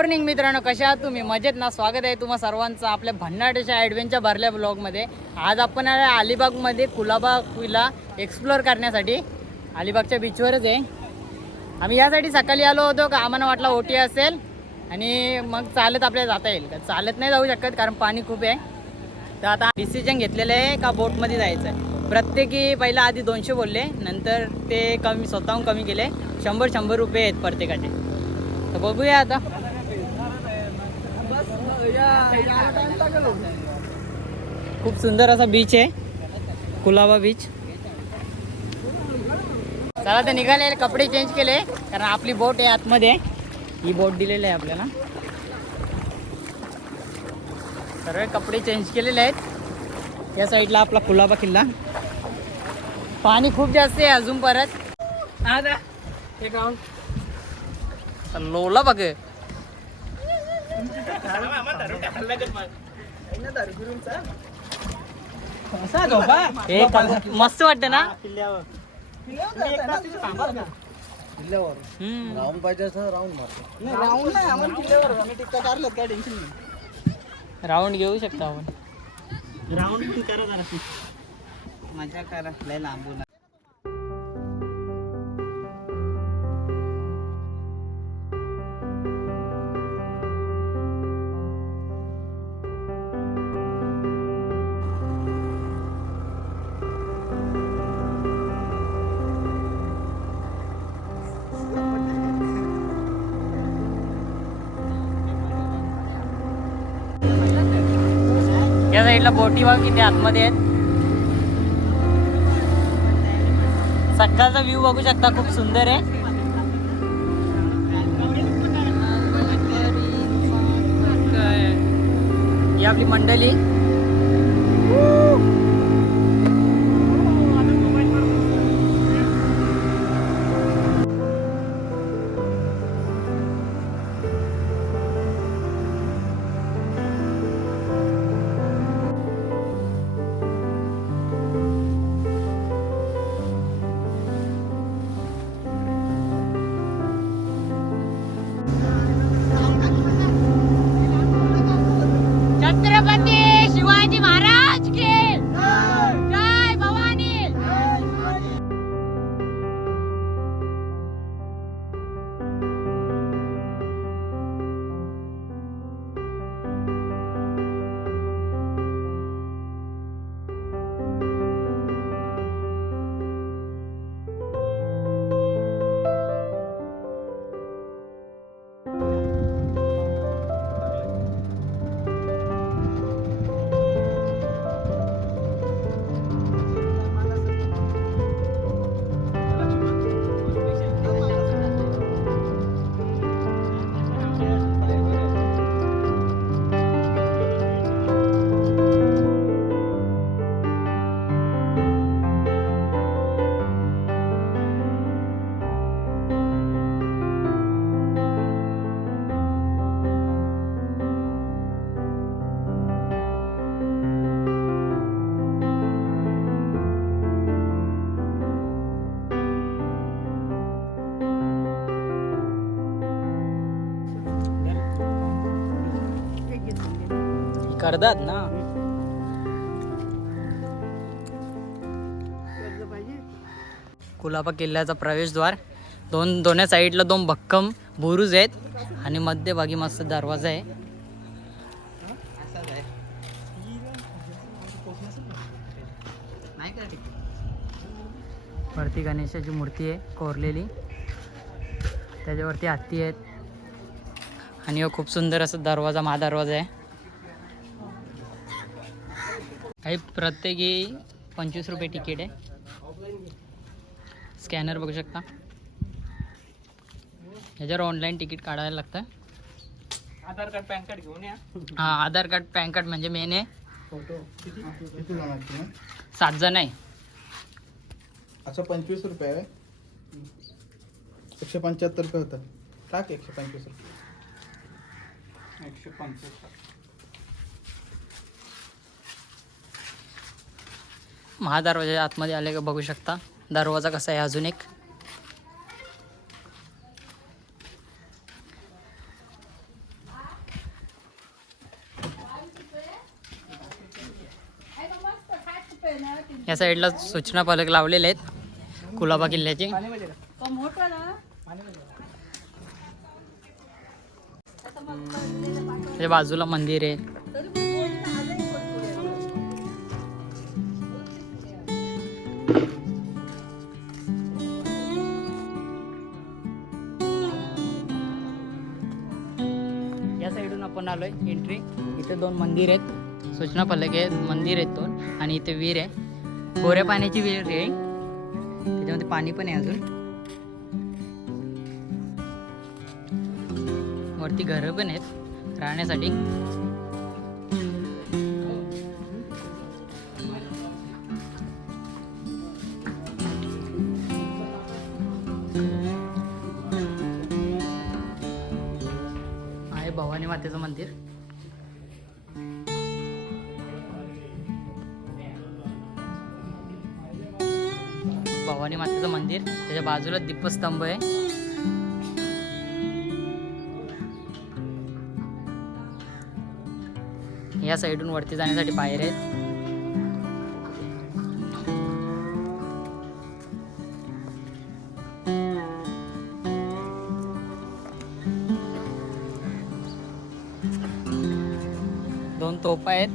Morning मित्रांनो, कशा आहात तुम्ही? मजेत ना? स्वागत आहे तुम्हा सर्वांचं आपल्या भन्नाटच्या ॲडव्हेंचर भरल्या ब्लॉगमध्ये. आज आपण अलिबागमध्ये कुलाबा किल्ला एक्सप्लोअर करण्यासाठी अलिबागच्या बीचवरच आहे. आम्ही यासाठी सकाळी आलो होतो का आम्हाला वाटलं ओटी असेल आणि मग चालत आपल्याला जाता येईल. चालत नाही जाऊ शकत कारण पाणी खूप आहे. तर आता डिसिजन घेतलेलं आहे का बोटमध्ये जायचं आहे. प्रत्येकी पहिला आधी 200 बोलले, नंतर ते कमी स्वतःहून कमी केले. 100 रुपये आहेत प्रत्येकाचे. तर बघूया आता. खूप सुंदर असा बीच आहे, कुलाबा बीच. चला तर निघाले. कपडे चेंज केले कारण आपली बोट आहे आतमध्ये. ही बोट दिलेली आहे आपल्याला. सर्व कपडे चेंज केलेले आहेत. या साईडला आपला कुलाबा किल्ला. पाणी खूप जास्त आहे अजून परत. लोला बघ. मस्त वाटत ना. राऊंड घेऊ शकतो आपण. राऊंड करा जरा मजा करा. लय लांबून या साईडला बोटी बघ किती आतमध्ये आहेत. सकाळचा व्ह्यू बघू शकता, खूप सुंदर आहे. ही आपली मंडळी. छत्रपती शिवाजी महाराज की जय भवानी. करतात ना. कुलाबा किल्ल्याचा प्रवेशद्वार. दोन्ही साईडला 2 भक्कम बुरुज आहेत आणि मध्यभागी मस्त दरवाजा आहे. वरती गणेशाची मूर्ती आहे कोरलेली, त्याच्यावरती हत्ती आहेत आणि खूप सुंदर असा दरवाजा, महादरवाजा आहे. काही प्रत्येकी 25 रुपये तिकीट आहे. स्कॅनर बघू शकता. ह्याच्यावर ऑनलाईन तिकीट काढायला लागतं. आधार कार्ड पॅन कार्ड घेऊन या. हां, आधार कार्ड पॅन कार्ड म्हणजे मेन आहे. 7 जण आहे. अच्छा, 25 रुपये आहे. 175 रुपये होतं. टाक 125 रुपये. 175. महादरवाजा आतमध्ये आले का बघू शकता. दरवाजा कसा आहे अजून एक. या साईडला सूचना फलक लावलेले आहेत कुलाबा किल्ल्याचे. त्याच्या बाजूला मंदिर आहे. या साईडून आपण आलोय एंट्री. इथे 2 मंदिर आहेत, सूचना फलक आहे, मंदिर आहेत 2 आणि इथे विहीर आहे. गोऱ्या पाण्याची विहीर आहे, त्याच्यामध्ये पाणी पण आहे अजून. वरती घरं पण आहेत राहण्यासाठी. आहे भवानी मातेचं मंदिर. भवानी मातेचं मंदिर, त्याच्या बाजूला दीपस्तंभ आहे. या साईडून वरती जाण्यासाठी पायऱ्या आहेत. दोन तोफा आहेत.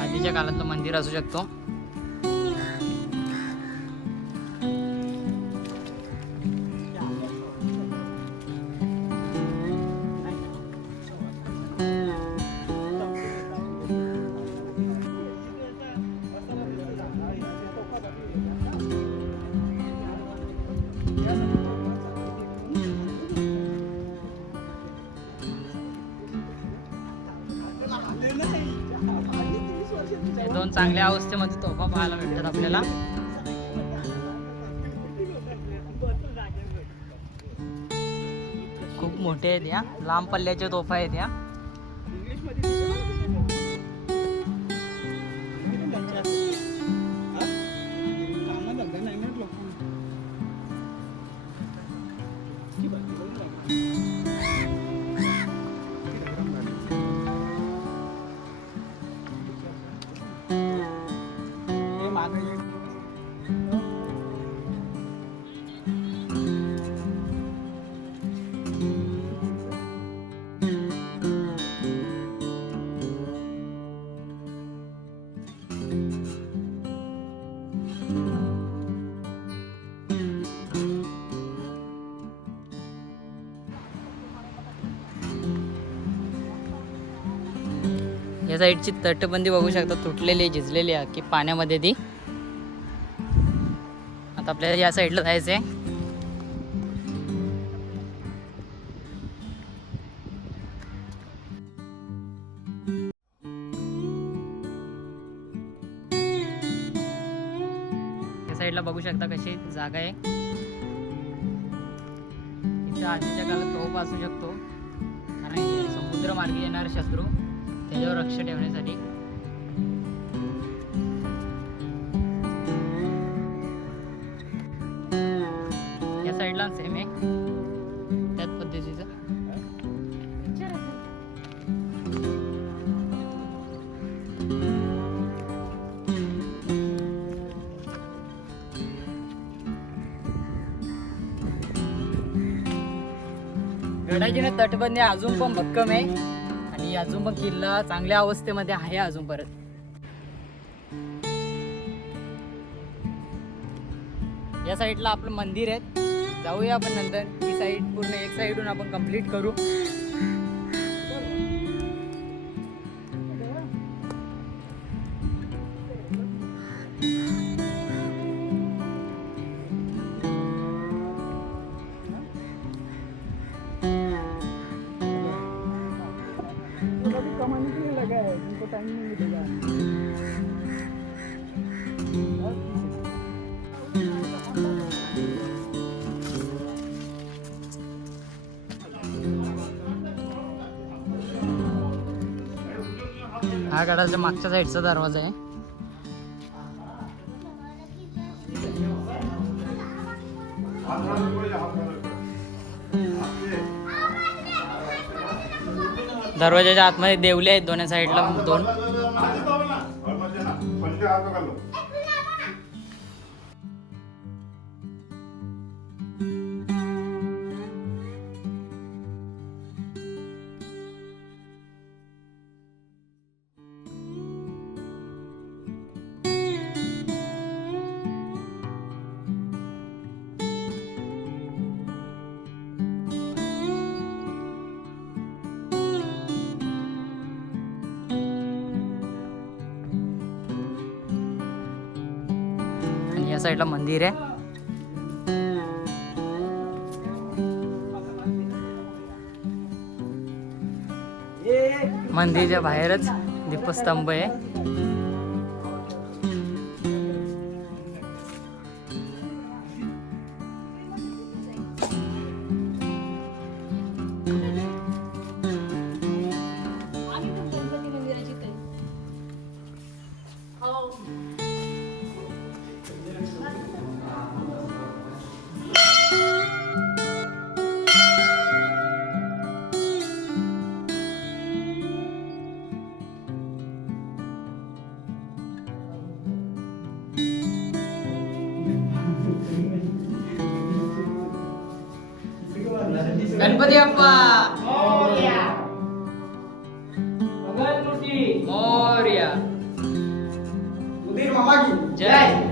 आधीच्या काळातलं मंदिर असू शकतो. दोन चांगल्या अवस्थेमध्ये तोफा पाहायला भेटतात आपल्याला. खूप मोठे आहेत या, लांब पल्ल्याचे तोफा आहेत या. या साईडची तटबंदी बघू शकता, तुटलेली झिजलेली आहे की पाण्यामध्ये ती. आता आपल्याला या साईडला जायचंय. या साईडला बघू शकता कशी जागा आहे. इथं आधीच्या काळात तोफ असू शकतो आणि समुद्र मार्गे येणारे शत्रू त्याच्यावर लक्ष ठेवण्यासाठी. या साईडला सेम आहे त्याच पद्धतीचं. गडाची तटबंदी अजून पण भक्कम आहे आणि अजून पण किल्ला चांगल्या अवस्थेमध्ये आहे अजून परत. या साईडला आपलं मंदिर आहे, जाऊया आपण नंतर. ही साईड पूर्ण एक साईडून आपण कंप्लीट करू. हा गडाच्या मागच्या साईडचा दरवाजा आहे. दरवाजाच्या आतमध्ये देवले आहेत दोन्ही साईडला दोन. आणि या साईडला मंदिर आहे. मंदिरच्या बाहेरच दीपस्तंभ आहे. गणपती बाप्पा मोरया. उदीर मामा की जय.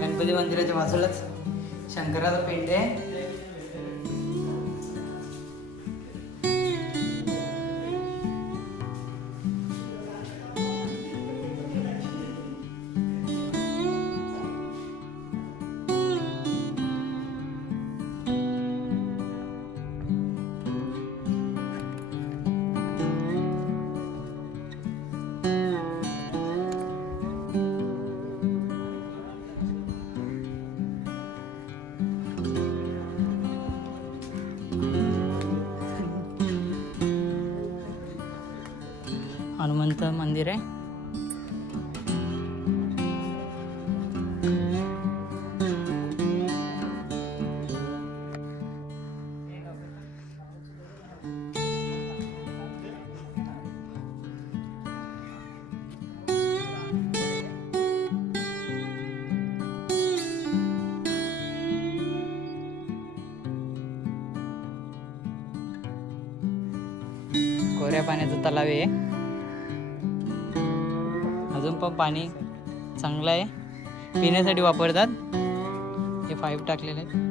गणपती मंदिराच्या बाजूलाच शंकराचा पेंड आहे. हनुमंत मंदिर आहे. कोऱ्या पाण्याचा तलाव आहे. अजून पण पाणी चांगलं आहे. पिण्यासाठी वापरतात. हे पाईप टाकलेले आहेत.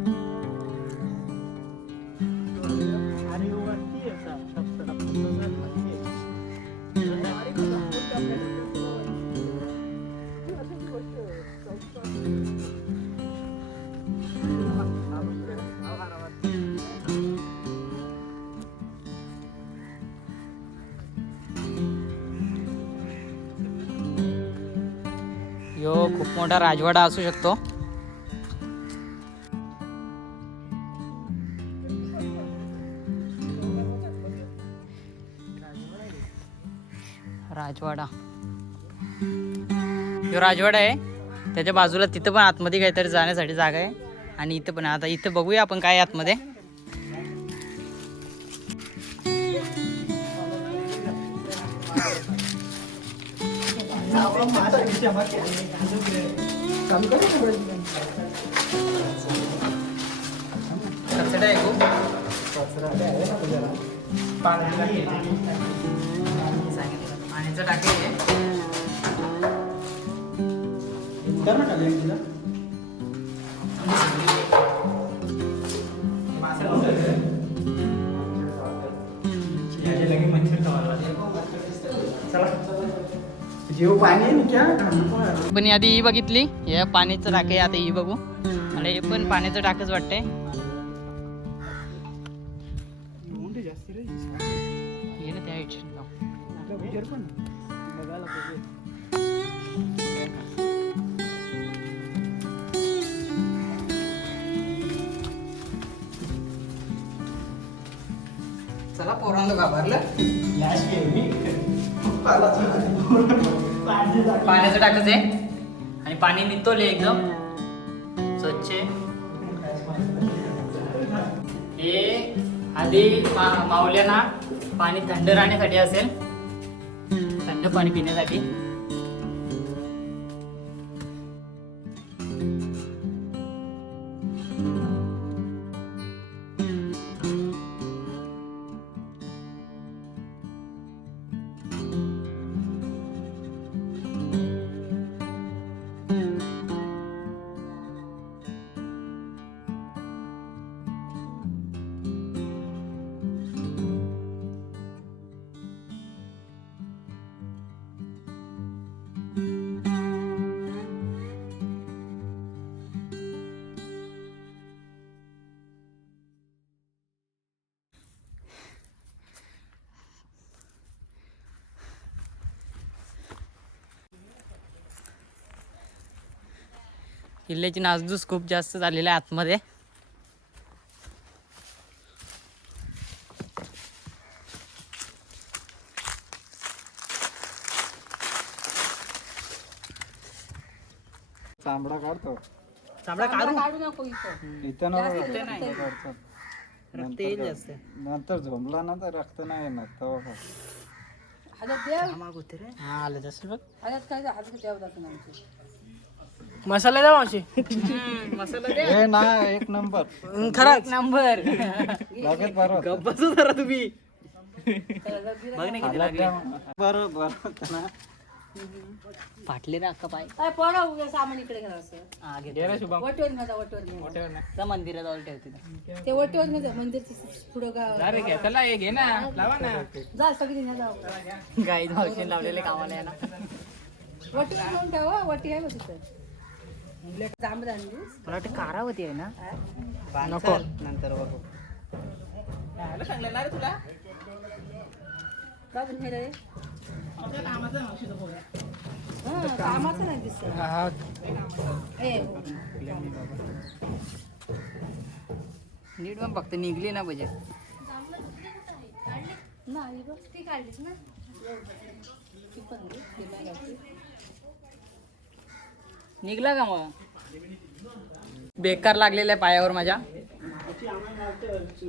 यो खूप मोठा राजवाडा असू शकतो. राजवाडा यो राजवाडा आहे. त्याच्या बाजूला तिथं पण आतमध्ये काहीतरी जाण्यासाठी जागा आहे. आणि इथं पण आता इथं बघूया आपण काय आतमध्ये. कचरा आहे खूप. पाण्याचं टाकायचे. उतर ना खाली तिला. जीव पाणी आहे ना क्या? पण आधी ही बघितली, हे पाण्याचं टाके, आता ही बघू. आणि हे पण पाण्याचं टाकच वाटतंय. हे ना त्या ह्याच्यात लाव. चला पोरांनो घाबरलं. पाण्याचं टाकच आहे आणि पाणी नितोले एकदम स्वच्छ. हे आधी मावल्यांना पाणी थंड राहण्यासाठी असेल, थंड पाणी पिण्यासाठी. किल्ल्याची नासधूस खूप जास्त झालेली आहे आतमध्ये. चांबडा काढतो. चांबडा काढू नको इथं. इथं नाही. रक्त येईल जास्त. नंतर झोंबला ना तर रक्त नाही येणार तेव्हा काय. हातात द्या. माग होते रे. हा आलं तसं बघ. हातात काय हातात द्यावं लागतं आमचं. मसाला द्या मावशी. मसाला द्या. हे ना एक नंबर खरा नंबर. लागत बरोबर बसू जरा तुम्ही. बघ ना किती लागले. बरोबर ना. फाटले ना अक्का पाय. काय पोरा उद्या सामान इकडे घ्या असं. हा घे वटीवर माझा वटीवर घ्या. त्या मंदिरात जाऊन ठेवते. ते वटीवर माझं मंदिरची पुढं गाव. जा सगळी न्या जाऊ. गाई मावशी लावलेले कामाला आहे ना. वटीवर घेऊन ठेवा. वटी आहे बघ तिथं. जांभळं आणलीस? मला वाटतं कारावती आहे ना. नको नंतर बघू. का बरं हे रे? कामाचं नाही दिसत. ए, नीट पण फक्त निघली ना पाहिजे. नाही बघ ती काढलीस ना. ती पण घे. ती नाही घातली. निघला का मग? बेकार लागलेला आहे पायावर माझ्या.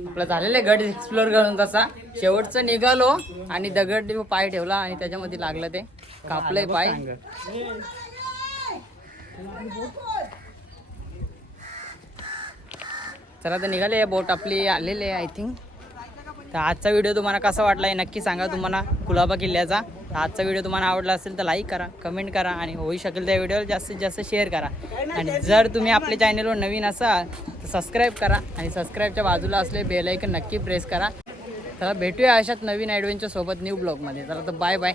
आपला झालेला गड एक्सप्लोर करून तसा शेवटचं निघालो आणि दगड पाय ठेवला आणि त्याच्यामध्ये लागलं, ते कापलंय पाय. चला तर निघाले. बोट आपली आलेली आहे आय थिंक. तर आजचा व्हिडिओ तुम्हाला कसा वाटला आहे नक्की सांगा तुम्हाला कुलाबा किल्ल्याचा. तर आजचा व्हिडिओ तुम्हाला आवडला असेल तर लाईक करा, कमेंट करा आणि होऊ शकेल त्या व्हिडिओला जास्तीत जास्त शेअर करा. आणि जर तुम्ही आपल्या चॅनलवर नवीन असाल तर सबस्क्राईब करा आणि सबस्क्राईबच्या बाजूला असले बेल आयकन नक्की प्रेस करा. चला भेटूया अशात नवीन ॲडव्हेंचर सोबत न्यू ब्लॉगमध्ये. चला तर बाय बाय.